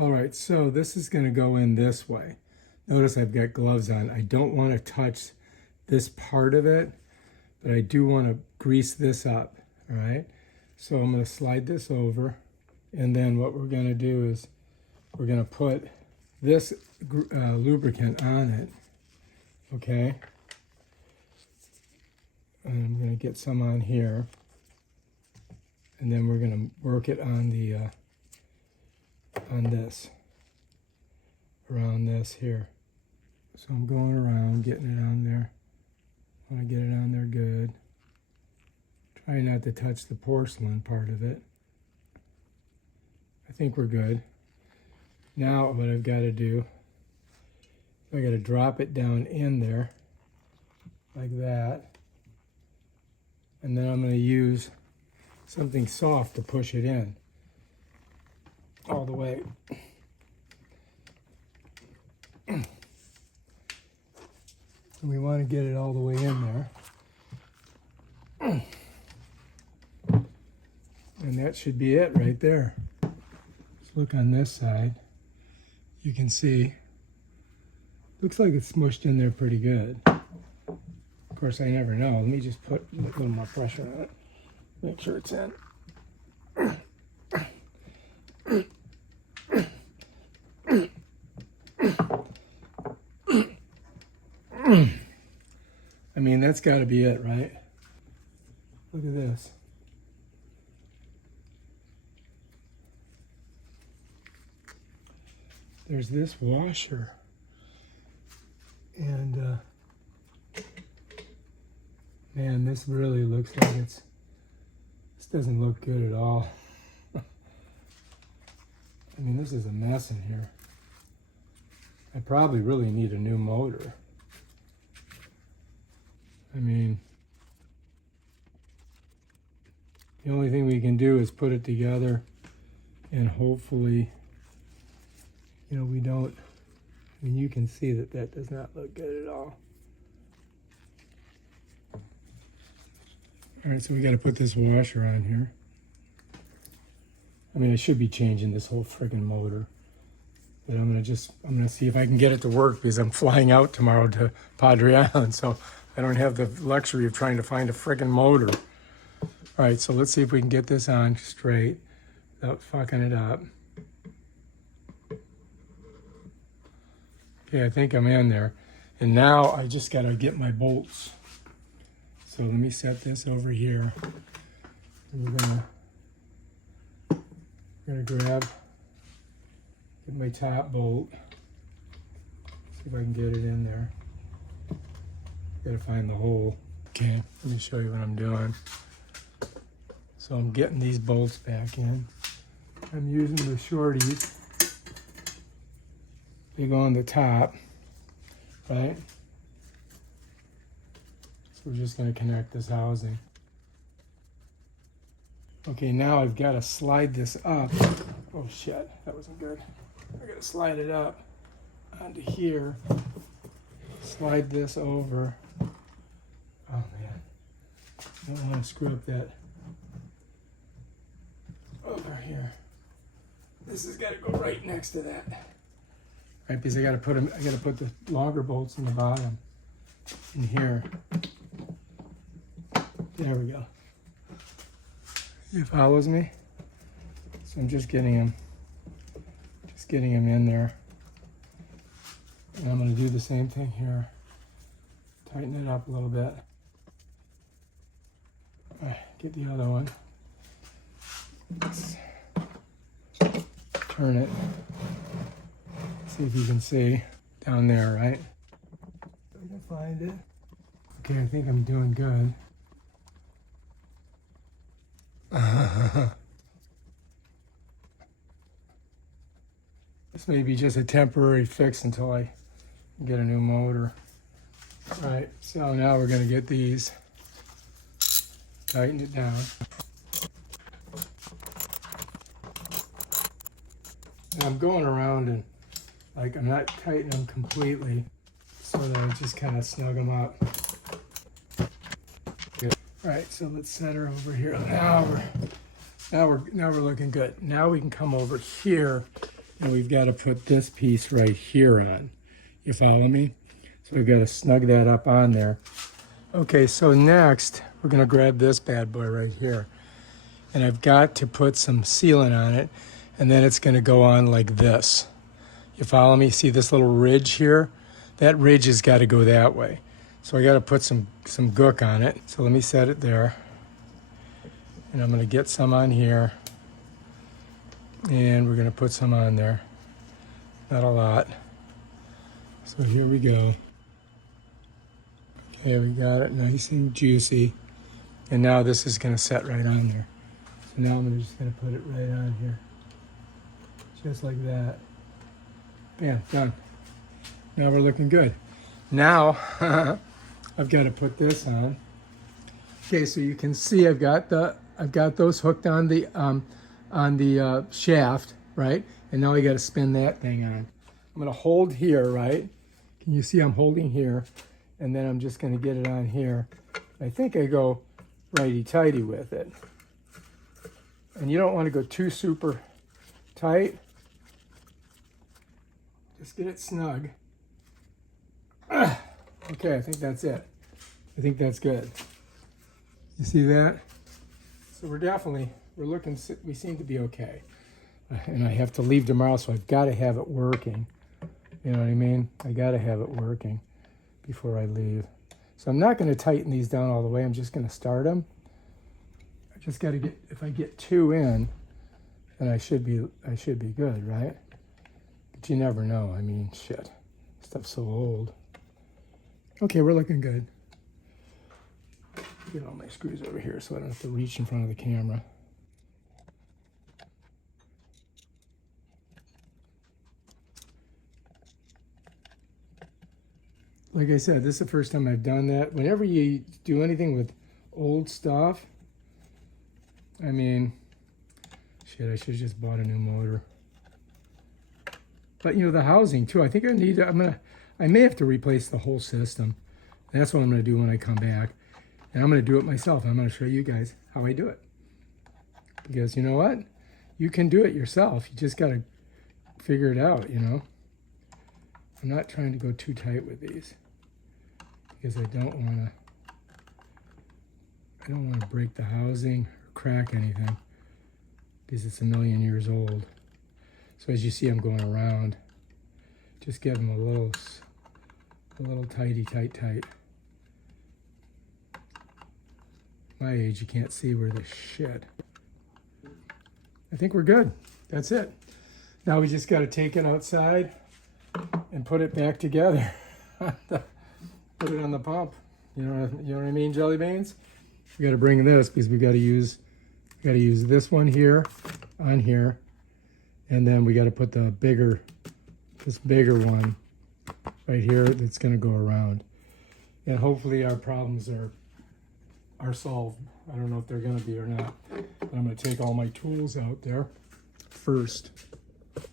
All right, so this is going to go in this way. Notice I've got gloves on. I don't want to touch this part of it, but I do want to grease this up, all right? So I'm going to slide this over, and then what we're going to do is we're going to put this lubricant on it, okay? And I'm going to get some on here, and then we're going to work it on the on this, around this here. So I'm going around, getting it on there. I want to get it on there good. Try not to touch the porcelain part of it. I think we're good. Now what I've got to do, I got to drop it down in there like that. And then I'm going to use something soft to push it in all the way. And we want to get it all the way in there. And that should be it right there. Let's look on this side. You can see, looks like it's smushed in there pretty good. Of course, I never know. Let me just put a little more pressure on it. Make sure it's in. I mean, that's got to be it, right? Look at this. There's this washer. And, man, this really looks like this doesn't look good at all. I mean, this is a mess in here. I probably really need a new motor. I mean, the only thing we can do is put it together and hopefully, you know, we don't, I mean, you can see that that does not look good at all. All right, so we got to put this washer on here. I mean, I should be changing this whole friggin' motor. But I'm gonna see if I can get it to work because I'm flying out tomorrow to Padre Island, so I don't have the luxury of trying to find a friggin' motor. All right, so let's see if we can get this on straight without fucking it up. Okay, I think I'm in there. And now I just gotta get my bolts. So let me set this over here. And we're gonna grab, get my top bolt. See if I can get it in there. Gotta find the hole. Okay, let me show you what I'm doing. So I'm getting these bolts back in. I'm using the shorties. They go on the top, right? So we're just gonna connect this housing. Okay, now I've got to slide this up. Oh shit, that wasn't good. I gotta slide it up onto here. Slide this over. Oh man, I don't want to screw up that over here. This has got to go right next to that. Right, because I got to put the longer bolts in the bottom in here. There we go. He follows me. So I'm just getting him in there. And I'm going to do the same thing here. Tighten it up a little bit. All right, get the other one. Let's turn it. See if you can see down there, right? I can find it. Okay, I think I'm doing good. This may be just a temporary fix until I get a new motor. All right, so now we're going to get these, tighten it down. And I'm going around and like I'm not tightening them completely so that I just kind of snug them up. Good. All right, so let's center over here. Now we're looking good. Now we can come over here And we've got to put this piece right here on. You follow me? So we've got to snug that up on there. Okay, so next we're going to grab this bad boy right here. And I've got to put some sealant on it, and then it's going to go on like this. You follow me? See this little ridge here? That ridge has got to go that way. So I got to put some gook on it. So let me set it there. And I'm going to get some on here. And we're going to put some on there. Not a lot. So here we go. Okay, we got it nice and juicy. And now this is going to set right on there. So now I'm just going to put it right on here. Just like that. Yeah, done. Now we're looking good. Now, I've got to put this on. Okay, so you can see I've got those hooked on the shaft, right? And now I got to spin that thing on. I'm going to hold here, right? Can you see I'm holding here? And then I'm just going to get it on here. I think I go righty-tighty with it. And you don't want to go too super tight. Just get it snug. Okay, I think that's it. I think that's good. You see that? So we seem to be okay. And I have to leave tomorrow, so I've got to have it working. You know what I mean? I got to have it working before I leave. So I'm not going to tighten these down all the way. I'm just going to start them. I just got to get, if I get 2 in, then I should be good, right? But you never know. I mean, shit. Stuff's so old. Okay, we're looking good. Get all my screws over here so I don't have to reach in front of the camera. Like I said, this is the first time I've done that. Whenever you do anything with old stuff, I mean, shit, I should have just bought a new motor. But you know, the housing too, I think I may have to replace the whole system. That's what I'm gonna do when I come back. And I'm gonna do it myself. I'm gonna show you guys how I do it. Because you know what? You can do it yourself. You just gotta figure it out, you know? I'm not trying to go too tight with these because I don't wanna break the housing or crack anything because it's a million years old. So as you see, I'm going around. Just give them a little tighty, tight. My age, you can't see where the shit. I think we're good. That's it. Now we just got to take it outside and put it back together. Put it on the pump. You know what I mean, jelly beans? We got to bring this because we got to use this one here on here, and then we got to put this bigger one right here that's going to go around. And hopefully our problems are solved. I don't know if they're going to be or not. But I'm going to take all my tools out there first.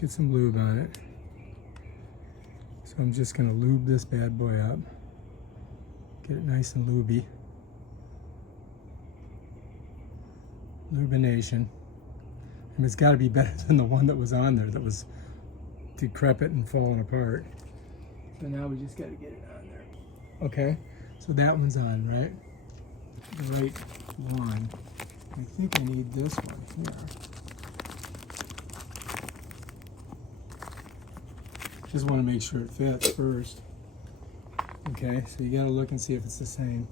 Get some lube on it. So I'm just going to lube this bad boy up. Get it nice and lubey. Lubination. And it's got to be better than the one that was on there that was decrepit and falling apart. So now we just got to get it on there. Okay, so that one's on, right? The right one. I think I need this one here. Just want to make sure it fits first. Okay, so you got to look and see if it's the same.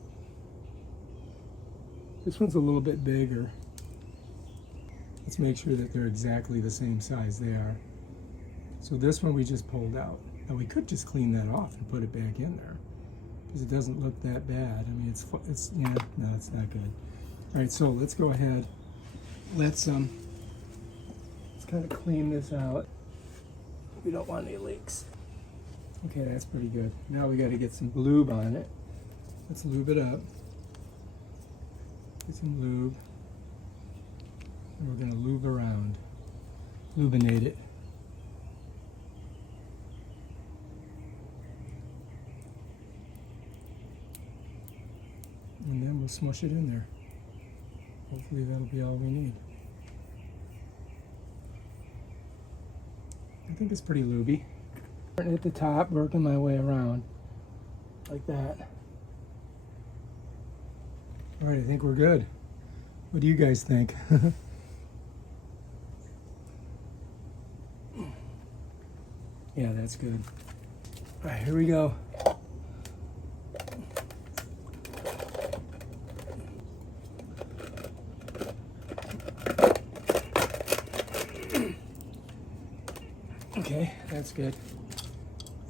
This one's a little bit bigger. Let's make sure that they're exactly the same size they are. So this one we just pulled out. Now we could just clean that off and put it back in there because it doesn't look that bad. I mean, it's yeah, no, it's not good. All right, so let's go ahead. Let's kind of clean this out. We don't want any leaks. Okay, that's pretty good. Now we got to get some lube on it. Let's lube it up. Get some lube. And we're going to lube around. Lubinate it. And then we'll smush it in there. Hopefully that'll be all we need. I think it's pretty looby. Starting at the top, working my way around like that. All right, I think we're good. What do you guys think? Yeah, that's good. All right, here we go. Okay, that's good.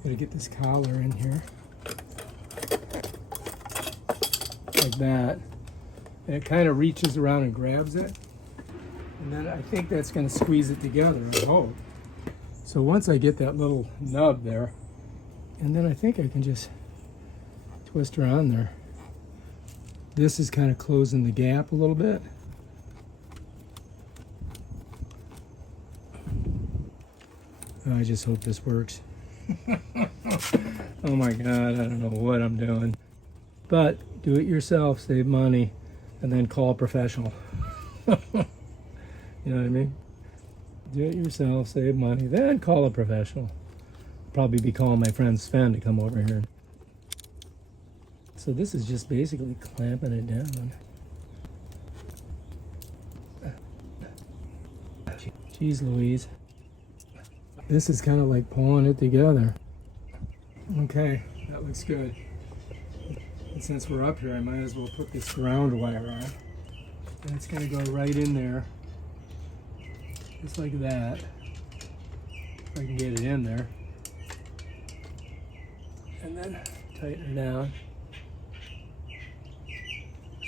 Gotta get this collar in here. Like that. And it kind of reaches around and grabs it. And then I think that's gonna squeeze it together, I hope. So once I get that little nub there, and then I think I can just twist around there. This is kind of closing the gap a little bit. I just hope this works. Oh my God, I don't know what I'm doing. But do it yourself, save money, and then call a professional. You know what I mean? Do it yourself, save money, then call a professional. Probably be calling my friend Sven to come over here. So this is just basically clamping it down. Jeez Louise. This is kind of like pulling it together. Okay, that looks good. And since we're up here, I might as well put this ground wire on. And it's going to go right in there. Just like that. If I can get it in there. And then tighten it down.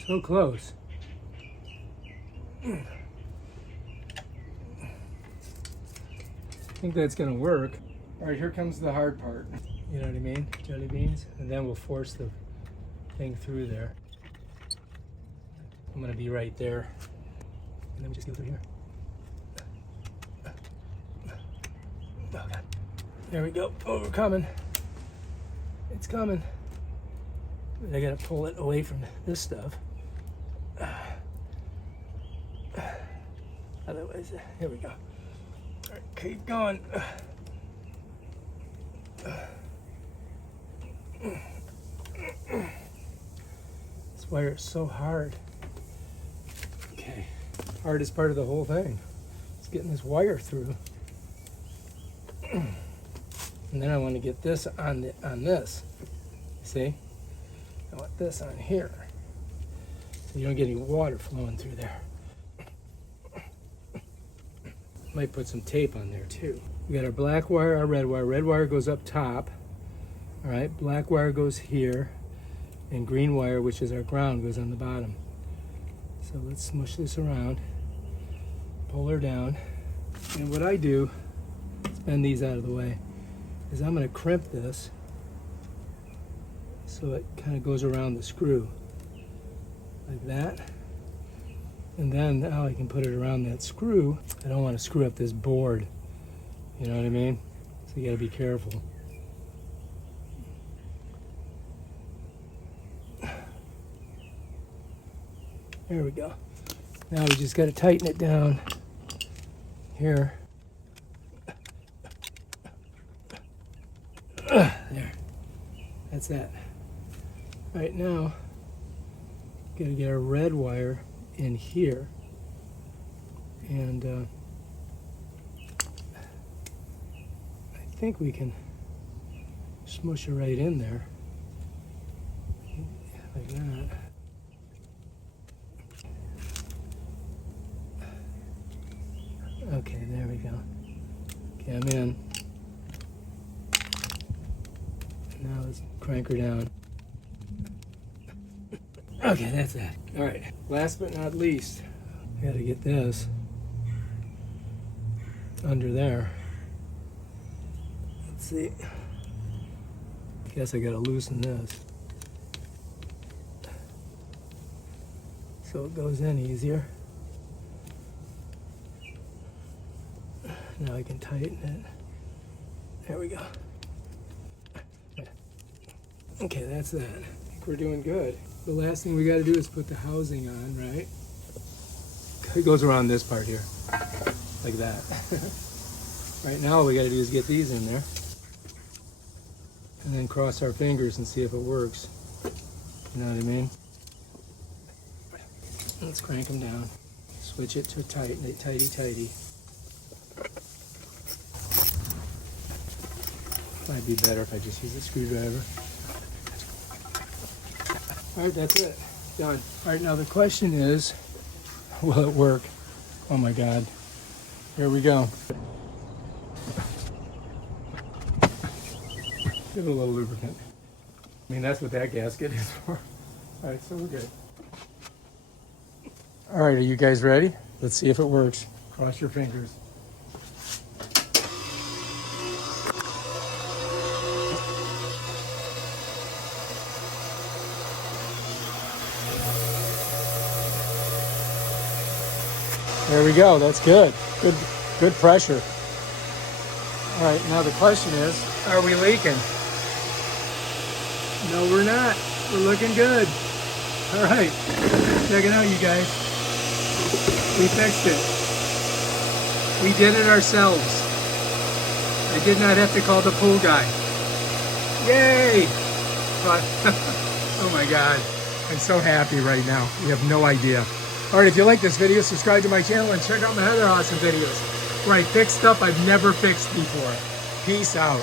So close. I think that's going to work. All right, here comes the hard part. You know what I mean? Jelly beans. And then we'll force the thing through there. I'm going to be right there. And then we just go through here. Oh God. There we go. Oh, we're coming. It's coming. I gotta pull it away from this stuff. Otherwise, here we go. All right, keep going. This wire is so hard. Okay. Hardest part of the whole thing is getting this wire through. And then I want to get this on this. See? I want this on here. So you don't get any water flowing through there. Might put some tape on there too. We got our black wire, our red wire. Red wire goes up top. All right, black wire goes here. And green wire, which is our ground, goes on the bottom. So let's smush this around. Pull her down. And what I do, let's bend these out of the way, is I'm going to crimp this so it kind of goes around the screw like that. And then now I can put it around that screw. I don't want to screw up this board. You know what I mean? So you got to be careful. There we go. Now we just got to tighten it down here. There. That's that. Right now, gotta get our red wire in here, and I think we can smush it right in there, like that. Okay, there we go. Okay, I'm in. Now let's crank her down. Okay, that's that. All right, last but not least, I gotta get this under there. Let's see. I guess I gotta loosen this so it goes in easier. Now I can tighten it. There we go. Okay, that's that. I think we're doing good. The last thing we got to do is put the housing on, right? It goes around this part here, like that. Right now, all we got to do is get these in there. And then cross our fingers and see if it works. You know what I mean? Let's crank them down. Switch it to tighty. Might be better if I just use a screwdriver. All right, that's it. Done. All right, now the question is, will it work? Oh my God. Here we go. Give it a little lubricant. I mean, that's what that gasket is for. All right, so we're good. All right, are you guys ready? Let's see if it works. Cross your fingers. There we go. That's good. Good pressure. All right, now the question is, are we leaking? No, we're not. We're looking good. All right, check it out, you guys. We fixed it. We did it ourselves. I did not have to call the pool guy. Yay! But, oh my God, I'm so happy right now. You have no idea. All right, if you like this video, subscribe to my channel and check out my other awesome videos where I fix stuff I've never fixed before. Peace out.